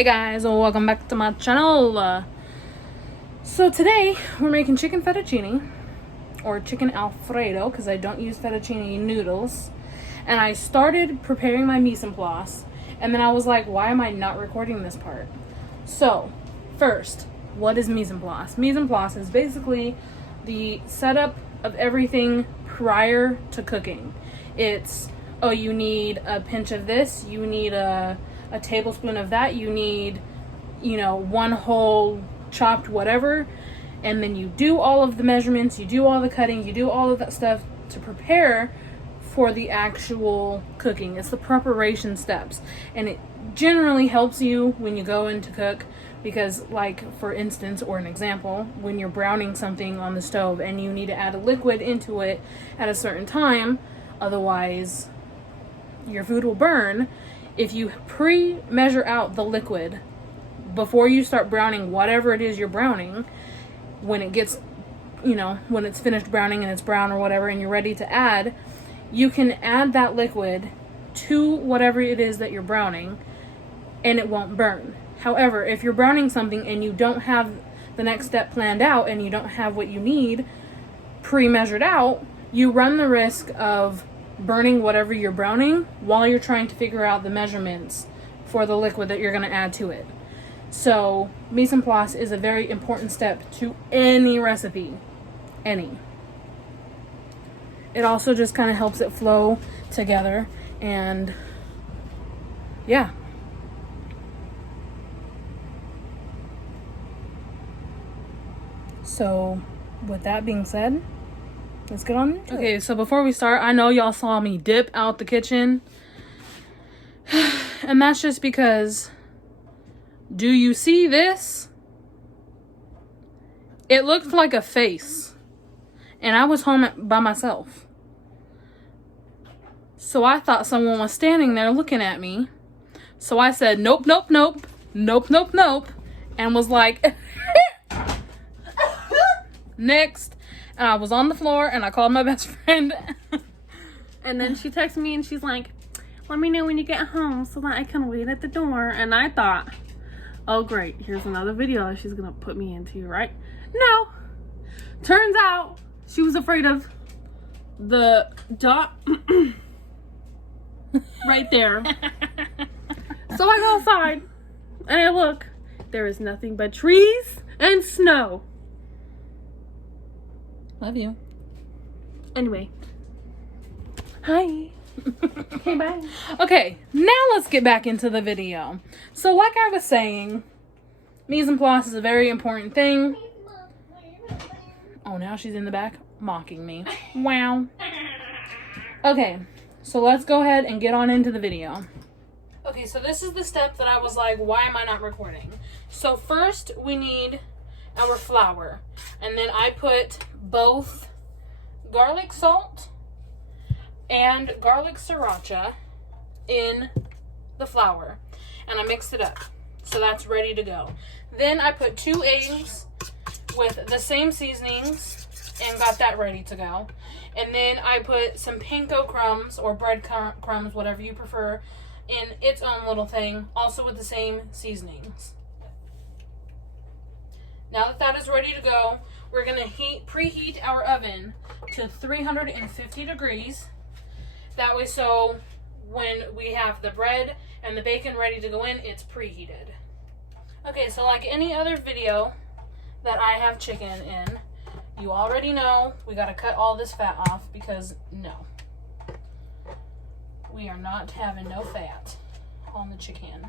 Hey guys, welcome back to my channel. So today we're making chicken fettuccine or chicken Alfredo because I don't use fettuccine noodles. And I started preparing my mise en place and then I was like, why am I not recording this part? So first, what is mise en place? Mise en place is basically the setup of everything prior to cooking. It's, oh, you need a pinch of this, you need a tablespoon of that, you need, one whole chopped whatever, and then you do all of the measurements, you do all the cutting, you do all of that stuff to prepare for the actual cooking. It's the preparation steps, and it generally helps you when you go in to cook because, like, for instance, or an example, when you're browning something on the stove and you need to add a liquid into it at a certain time, otherwise your food will burn. If you pre-measure out the liquid before you start browning whatever it is you're browning, when it gets, when it's finished browning and it's brown or whatever and you're ready to add, you can add that liquid to whatever it is that you're browning and it won't burn. However, if you're browning something and you don't have the next step planned out and you don't have what you need pre-measured out, you run the risk of burning whatever you're browning while you're trying to figure out the measurements for the liquid that you're going to add to it. So mise en place is a very important step to any recipe. Any. It also just kind of helps it flow together, and yeah. So with that being said, let's get on into it. Okay, so before we start, I know y'all saw me dip out the kitchen. And that's just because, do you see this? It looked like a face. And I was home by myself. So I thought someone was standing there looking at me. So I said, nope, nope, nope. Nope, nope, nope. And was like, next. And I was on the floor and I called my best friend. And then she texted me and she's like, let me know when you get home so that I can wait at the door. And I thought, oh great, here's another video that she's gonna put me into, right? No. Turns out she was afraid of the dot right there. So I go outside and I look. There is nothing but trees and snow. Love you. Anyway. Hi. Okay, bye. Okay, now let's get back into the video. So like I was saying, mise en place is a very important thing. Oh, now she's in the back mocking me. Wow. Okay, so let's go ahead and get on into the video. Okay, so this is the step that I was like, why am I not recording? So first we need our flour. And then I put both garlic salt and garlic sriracha in the flour. And I mixed it up. So that's ready to go. Then I put 2 eggs with the same seasonings and got that ready to go. And then I put some panko crumbs or bread crumbs, whatever you prefer, in its own little thing, also with the same seasonings. Now that that is ready to go, we're going to preheat our oven to 350 degrees. That way, so when we have the bread and the bacon ready to go in, it's preheated. Okay, so like any other video that I have chicken in, you already know we got to cut all this fat off because no, we are not having no fat on the chicken.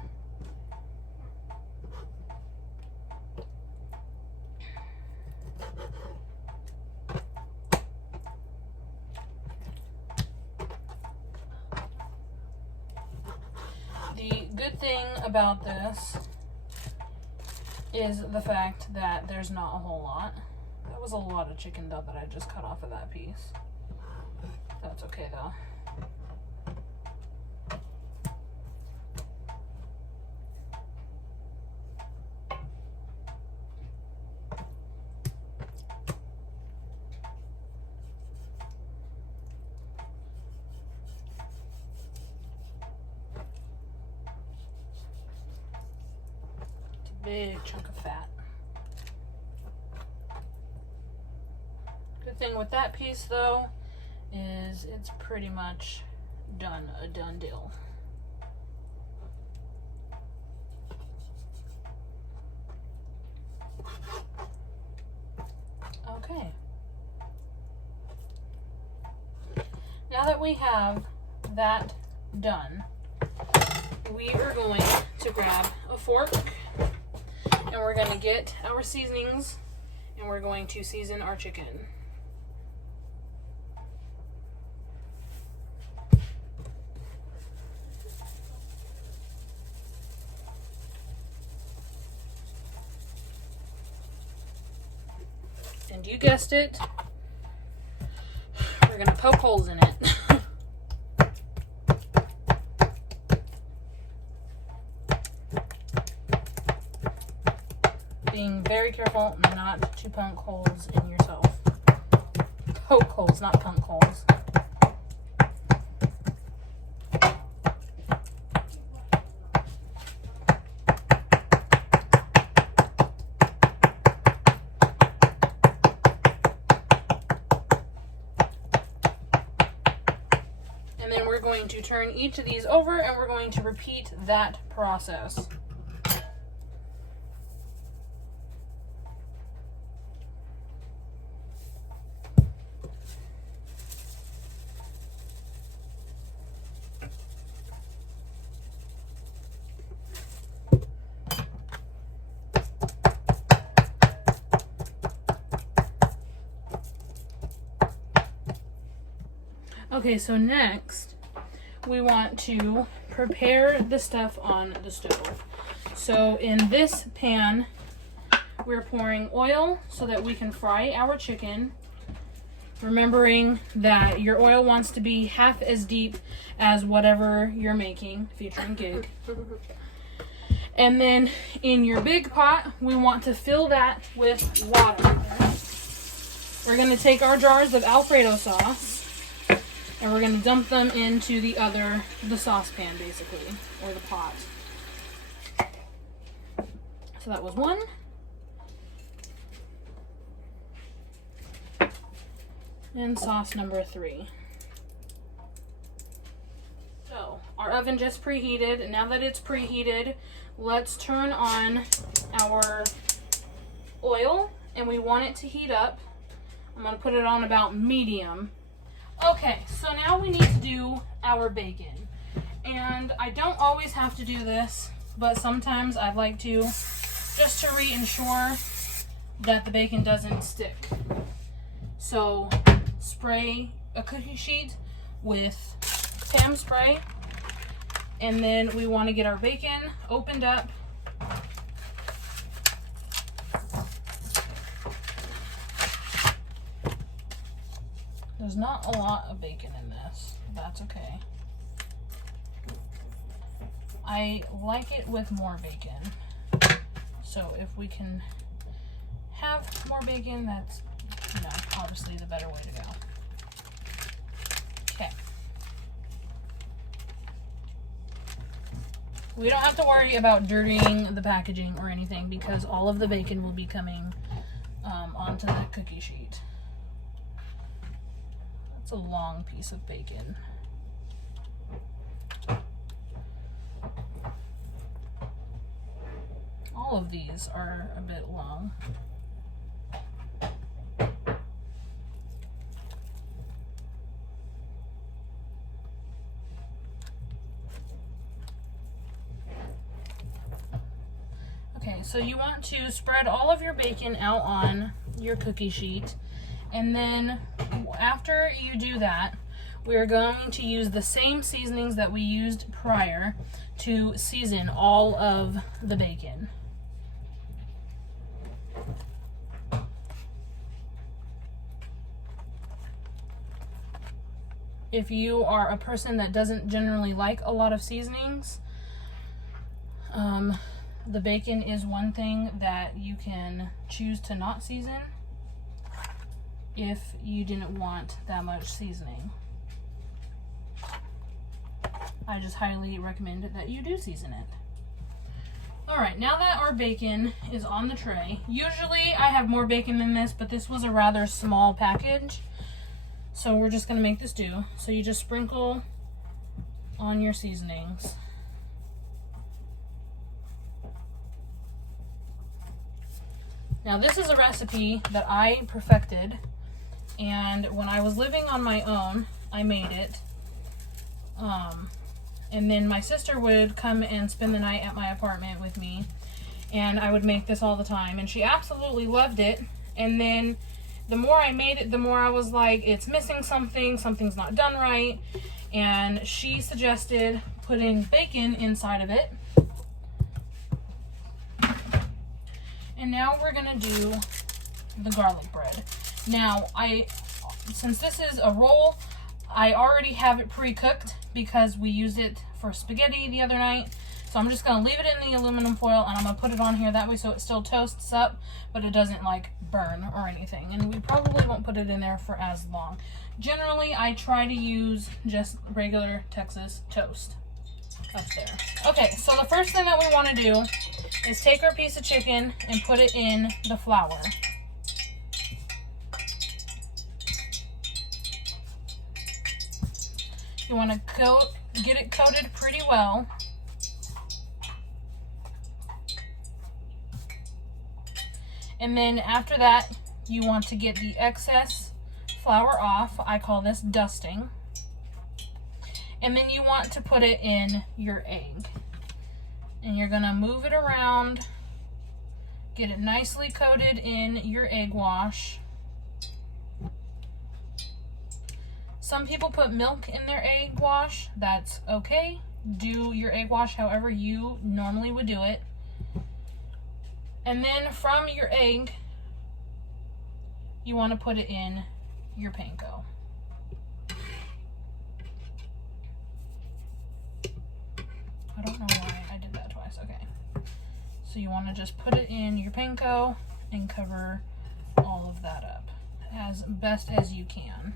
The good thing about this is the fact that there's not a whole lot. That was a lot of chicken though that I just cut off of that piece. That's okay though. big chunk of fat. Good thing with that piece though is it's pretty much a done deal. Okay. Now that we have that done, we are going to grab a fork and we're going to get our seasonings and we're going to season our chicken. And you guessed it, we're going to poke holes in it. Being very careful not to poke holes in yourself. Poke holes, not punk holes. And then we're going to turn each of these over and we're going to repeat that process. Okay, so next we want to prepare the stuff on the stove. So in this pan, we're pouring oil so that we can fry our chicken. Remembering that your oil wants to be half as deep as whatever you're making, featuring gig. And then in your big pot, we want to fill that with water. We're going to take our jars of Alfredo sauce and we're going to dump them into the saucepan basically, or the pot. So that was one. And sauce number 3. So our oven just preheated, and now that it's preheated, let's turn on our oil, and we want it to heat up. I'm going to put it on about medium. Okay, so now we need to do our bacon. And I don't always have to do this, but sometimes I'd like to, just to reinsure that the bacon doesn't stick. So spray a cookie sheet with Pam spray, and then we want to get our bacon opened up. There's not a lot of bacon in this, but that's okay. I like it with more bacon. So if we can have more bacon, that's, you know, obviously the better way to go. Okay. We don't have to worry about dirtying the packaging or anything because all of the bacon will be coming onto the cookie sheet. That's a long piece of bacon. All of these are a bit long. Okay, so you want to spread all of your bacon out on your cookie sheet, and then after you do that, we're going to use the same seasonings that we used prior to season all of the bacon. If you are a person that doesn't generally like a lot of seasonings, the bacon is one thing that you can choose to not season if you didn't want that much seasoning. I just highly recommend that you do season it. Alright, now that our bacon is on the tray, usually I have more bacon than this, but this was a rather small package. So we're just going to make this do. So you just sprinkle on your seasonings. Now this is a recipe that I perfected, and when I was living on my own, I made it. And then my sister would come and spend the night at my apartment with me, and I would make this all the time, and she absolutely loved it. And then the more I made it, the more I was like, it's missing something, something's not done right. And she suggested putting bacon inside of it. And now we're gonna do the garlic bread. Now, since this is a roll, I already have it pre-cooked because we used it for spaghetti the other night. So I'm just gonna leave it in the aluminum foil, and I'm gonna put it on here that way so it still toasts up, but it doesn't like burn or anything. And we probably won't put it in there for as long. Generally, I try to use just regular Texas toast up there. Okay, so the first thing that we want to do is take our piece of chicken and put it in the flour. You want to get it coated pretty well. And then after that, you want to get the excess flour off. I call this dusting. And then you want to put it in your egg. And you're going to move it around, get it nicely coated in your egg wash. Some people put milk in their egg wash. That's okay. Do your egg wash however you normally would do it. And then from your egg, you want to put it in your panko. I don't know why I did that twice. Okay. So you want to just put it in your panko and cover all of that up as best as you can.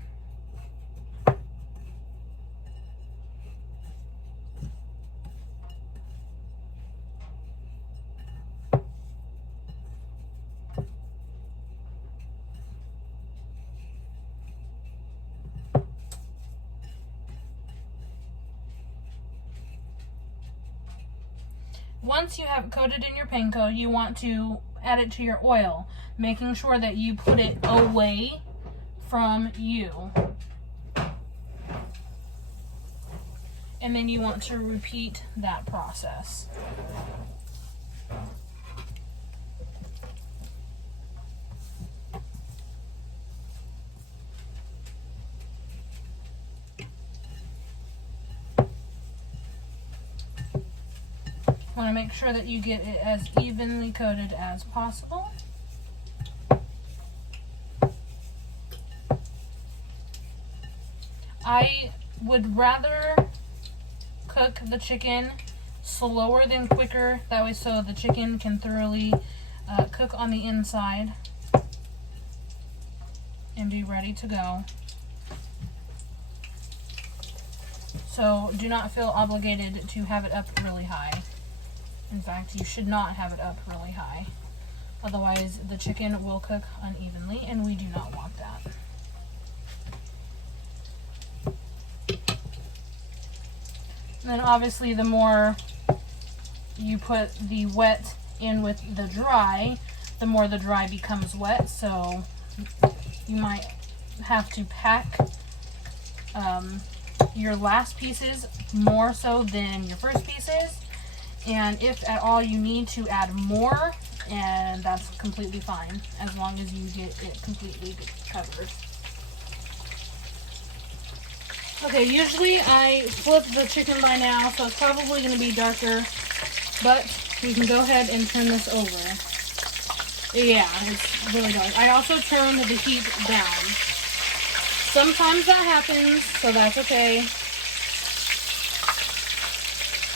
Once you have it coated in your panko, you want to add it to your oil, making sure that you put it away from you. And then you want to repeat that process. Want to make sure that you get it as evenly coated as possible. I would rather cook the chicken slower than quicker, that way so the chicken can thoroughly cook on the inside and be ready to go. So do not feel obligated to have it up really high. In fact, you should not have it up really high. Otherwise, the chicken will cook unevenly, and we do not want that. And then obviously, the more you put the wet in with the dry, the more the dry becomes wet. So you might have to pack your last pieces more so than your first pieces. And if at all you need to add more, and that's completely fine, as long as you get it completely covered. Okay, usually I flip the chicken by now, so it's probably going to be darker, but we can go ahead and turn this over. Yeah, it's really dark. I also turned the heat down. Sometimes that happens, so that's okay.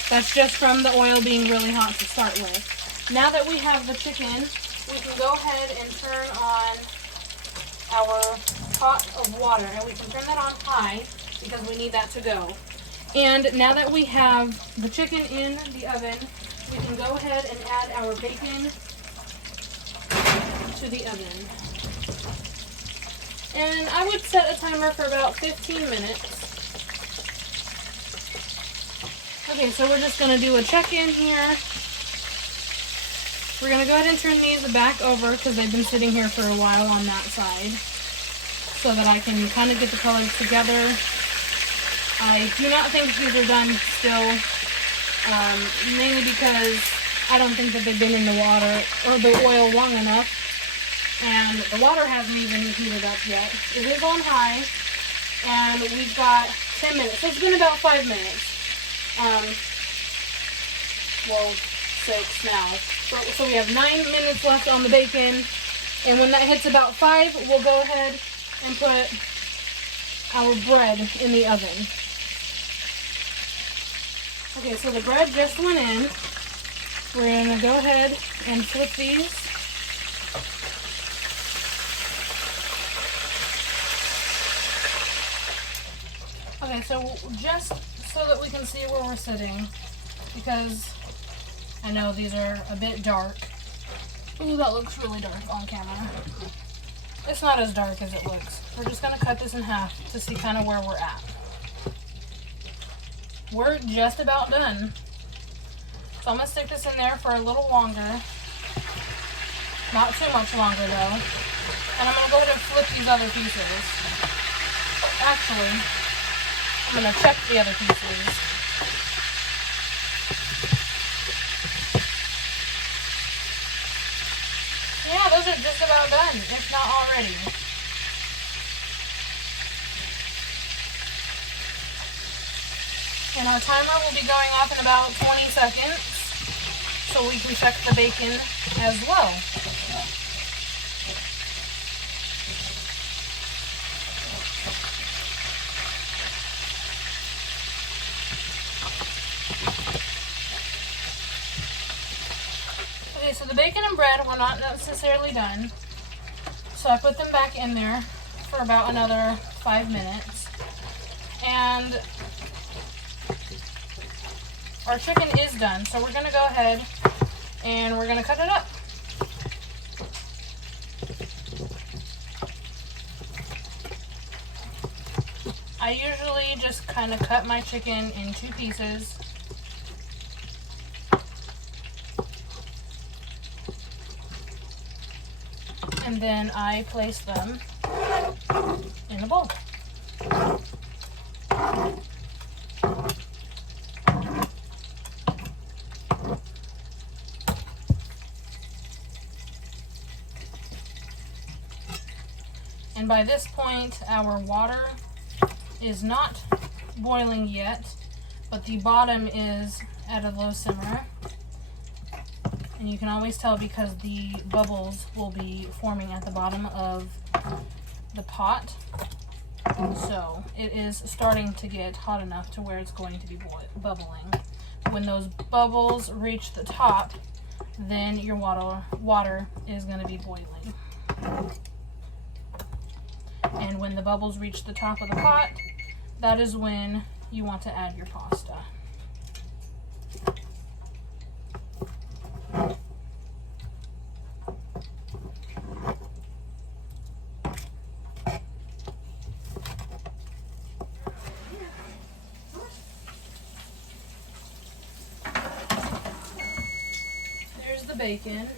That's just from the oil being really hot to start with. Now that we have the chicken, we can go ahead and turn on our pot of water. And we can turn that on high because we need that to go. And now that we have the chicken in the oven, we can go ahead and add our bacon to the oven. And I would set a timer for about 15 minutes. Okay, so we're just going to do a check-in here. We're going to go ahead and turn these back over because they've been sitting here for a while on that side, so that I can kind of get the colors together. I do not think these are done still, mainly because I don't think that they've been in the water or the oil long enough. And the water hasn't even heated up yet. It is on high, and we've got 10 minutes. So it's been about 5 minutes. Well, 6 now. So we have 9 minutes left on the bacon, and when that hits about 5, we'll go ahead and put our bread in the oven. Okay, so the bread just went in. We're going to go ahead and flip these. Okay, so just so that we can see where we're sitting, because I know these are a bit dark. Ooh, that looks really dark on camera. It's not as dark as it looks. We're just going to cut this in half to see kind of where we're at. We're just about done. So I'm going to stick this in there for a little longer. Not too much longer though. And I'm going to go ahead and flip these other pieces. Actually, I'm going to check the other pieces. Yeah, those are just about done, if not already. And our timer will be going off in about 20 seconds, so we can check the bacon as well. Okay, so the bacon and bread were not necessarily done, so I put them back in there for about another 5 minutes. And our chicken is done, so we're going to go ahead and we're going to cut it up. I usually just kind of cut my chicken in 2 pieces. And then I place them in a bowl. And by this point, our water is not boiling yet, but the bottom is at a low simmer. And you can always tell because the bubbles will be forming at the bottom of the pot. So it is starting to get hot enough to where it's going to be bubbling. When those bubbles reach the top, then your water is going to be boiling. And when the bubbles reach the top of the pot, that is when you want to add your pasta. There's the bacon.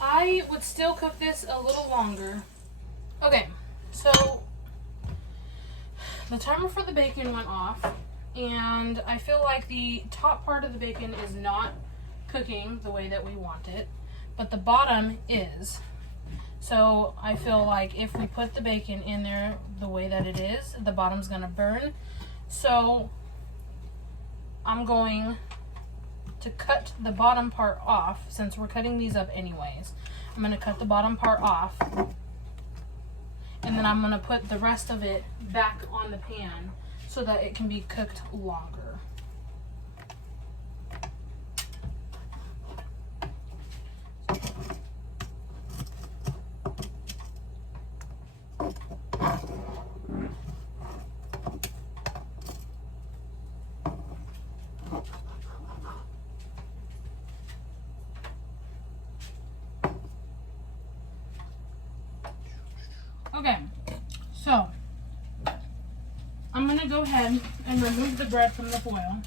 I would still cook this a little longer. Okay, so the timer for the bacon went off, and I feel like the top part of the bacon is not cooking the way that we want it, but the bottom is. So I feel like if we put the bacon in there the way that it is, the bottom's gonna burn. So I'm going to cut the bottom part off, since we're cutting these up anyways. I'm gonna cut the bottom part off, and then I'm going to put the rest of it back on the pan so that it can be cooked longer. Okay, so I'm gonna go ahead and remove the bread from the foil.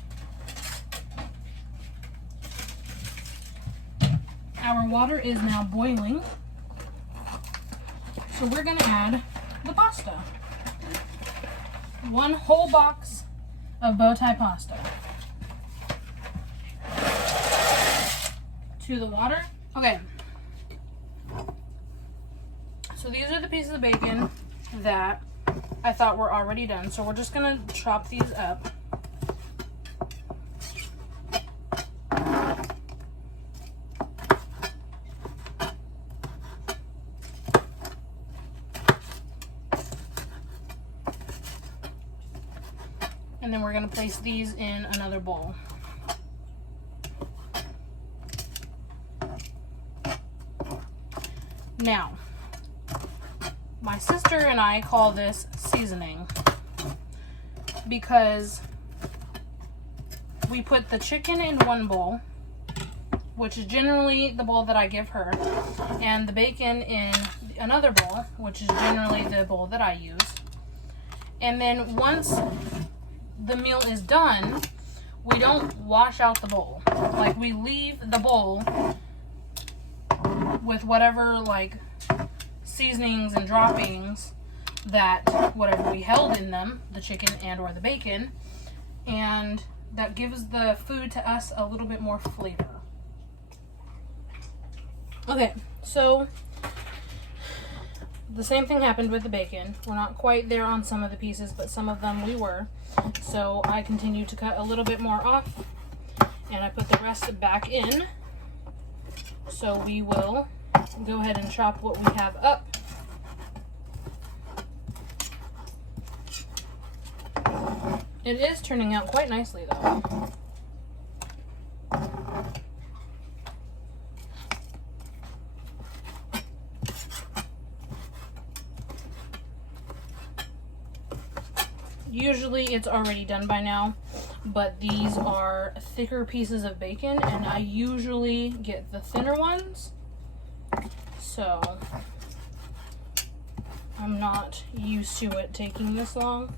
Our water is now boiling, so we're gonna add the pasta. 1 whole box of bow tie pasta to the water. Okay, so these are the pieces of bacon that I thought were already done, so we're just gonna chop these up. And then we're going to place these in another bowl. Now, my sister and I call this seasoning because we put the chicken in one bowl, which is generally the bowl that I give her, and the bacon in another bowl, which is generally the bowl that I use. And then once the meal is done, we don't wash out the bowl. Like, we leave the bowl with whatever, like, seasonings and droppings that whatever we held in them, the chicken and or the bacon, and that gives the food to us a little bit more flavor. Okay, so the same thing happened with the bacon. We're not quite there on some of the pieces, but some of them we were. So I continue to cut a little bit more off, and I put the rest back in. So we will go ahead and chop what we have up. It is turning out quite nicely though. Usually it's already done by now, but these are thicker pieces of bacon, and I usually get the thinner ones, so I'm not used to it taking this long.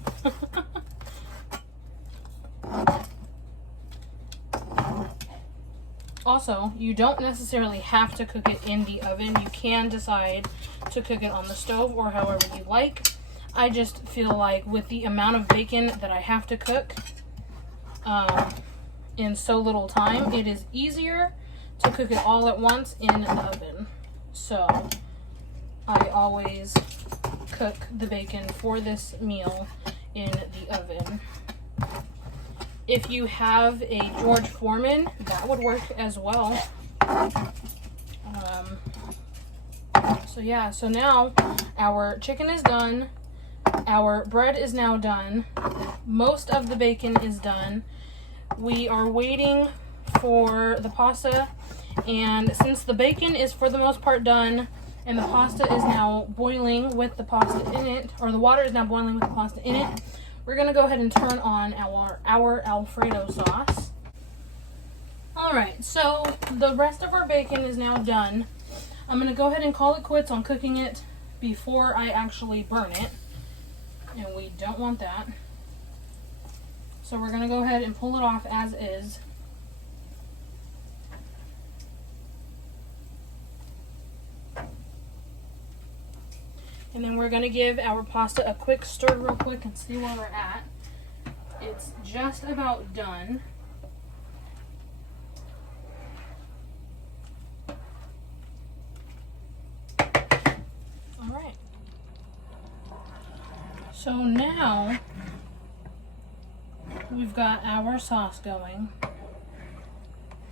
Also, you don't necessarily have to cook it in the oven. You can decide to cook it on the stove or however you like. I just feel like with the amount of bacon that I have to cook in so little time, it is easier to cook it all at once in the oven. So I always cook the bacon for this meal in the oven. If you have a George Foreman, that would work as well. So yeah, so now our chicken is done. Our bread is now done. Most of the bacon is done. We are waiting for the pasta, and since the bacon is for the most part done and the pasta is now boiling with the pasta in it, or the water is now boiling with the pasta in it, we're gonna go ahead and turn on our Alfredo sauce. Alright, so the rest of our bacon is now done. I'm gonna go ahead and call it quits on cooking it before I actually burn it. And we don't want that. So we're going to go ahead and pull it off as is. And then we're going to give our pasta a quick stir real quick and see where we're at. It's just about done. Alright. So now we've got our sauce going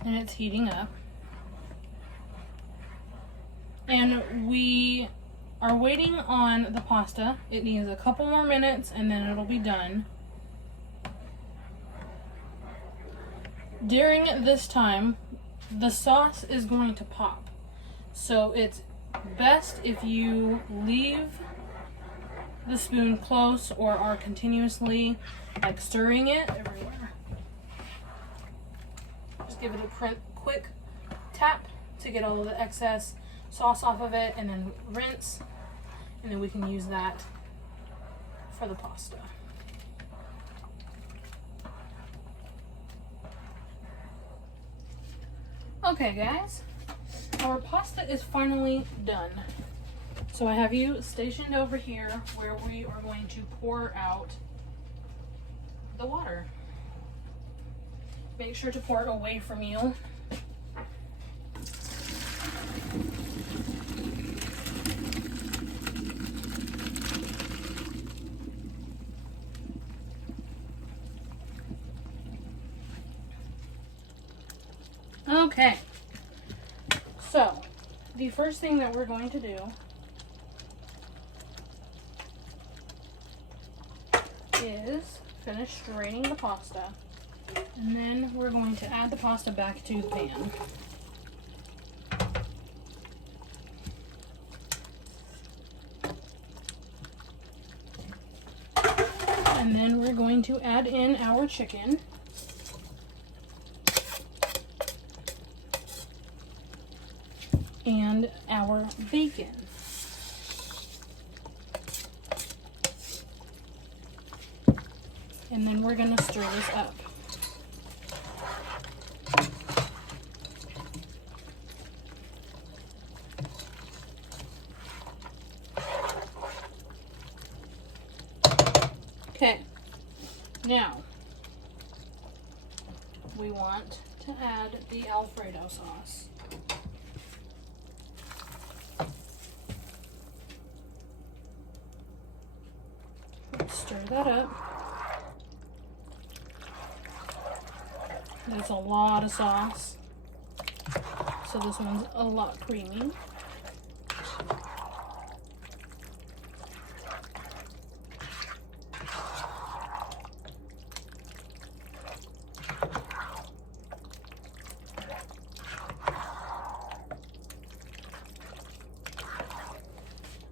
and it's heating up, and we are waiting on the pasta. It needs a couple more minutes and then it'll be done. During this time, the sauce is going to pop, so it's best if you leave the spoon close or are continuously like stirring it everywhere. Just give it a quick tap to get all of the excess sauce off of it, and then rinse, And then we can use that for the pasta. Okay guys, our pasta is finally done. So I have you stationed over here where we are going to pour out the water. Make sure to pour it away from you. Okay, so the first thing that we're going to do is finish straining the pasta, and then we're going to add the pasta back to the pan. And then we're going to add in our chicken. And our bacon. And then we're gonna stir this up. Okay, now we want to add the Alfredo sauce. Stir that up. That's a lot of sauce. So this one's a lot creamy.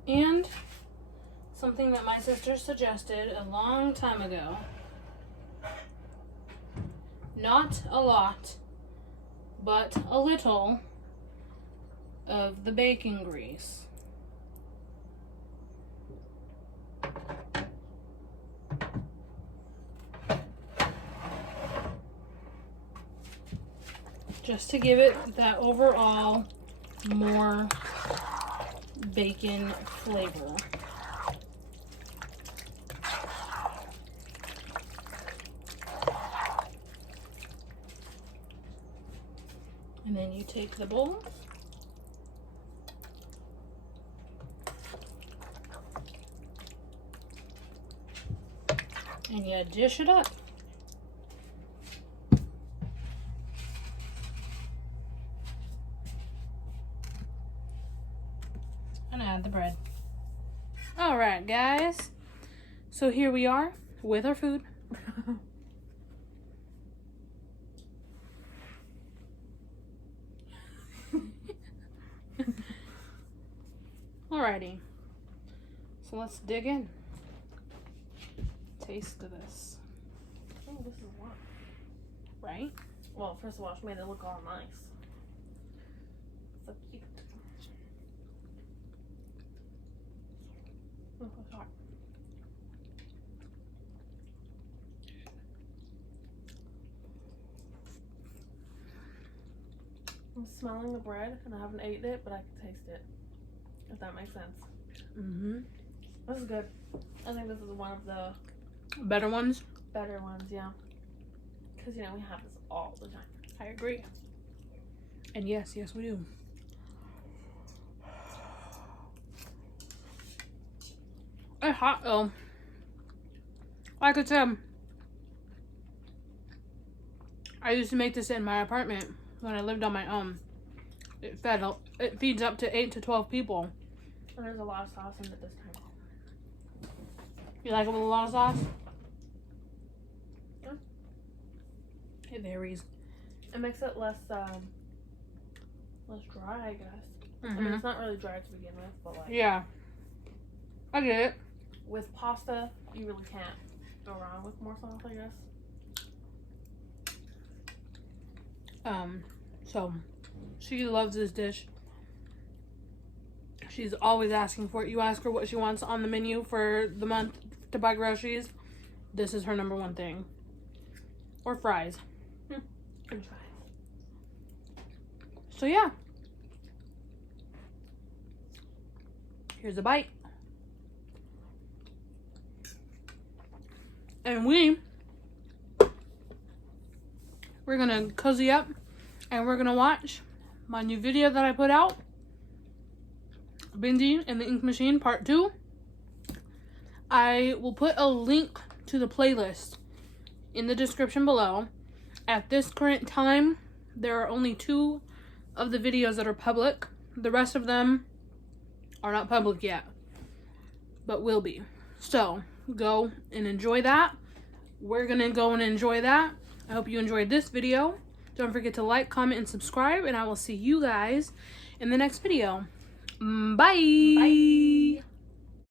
And something that my sister suggested a long time ago. Not a lot, but a little of the bacon grease. Just to give it that overall more bacon flavor. And then you take the bowl and you dish it up. And add the bread. All right, guys. So here we are with our food. Alrighty, so let's dig in. Taste this. Oh, this is warm. Right? Well, first of all, she made it look all nice. So cute. Oh, it's hot. I'm smelling the bread, and I haven't ate it, but I can taste it. If that makes sense. Mm-hmm. This is good. I think this is one of the Better ones? better ones, yeah. Because, you know, we have this all the time. I agree. And yes, we do. It's hot though. Like I said, I used to make this in my apartment when I lived on my own. It feeds up to 8 to 12 people. And there's a lot of sauce in it this time. You like it with a lot of sauce? Yeah. It varies. It makes it less dry, I guess. Mm-hmm. I mean, it's not really dry to begin with, but like... Yeah. I get it. With pasta, you really can't go wrong with more sauce, I guess. So she loves this dish. She's always asking for it. You ask her what she wants on the menu for the month to buy groceries. This is her number one thing. Or fries. French fries. So yeah. Here's a bite. And we're gonna cozy up and we're gonna watch my new video that I put out. Bendy and the Ink Machine Part 2. I will put a link to the playlist in the description below. At this current time, there are only 2 of the videos that are public. The rest of them are not public yet, but will be. So go and enjoy that. We're gonna go and enjoy that. I hope you enjoyed this video. Don't forget to like, comment, and subscribe, and I will see you guys in the next video. Bye. Bye.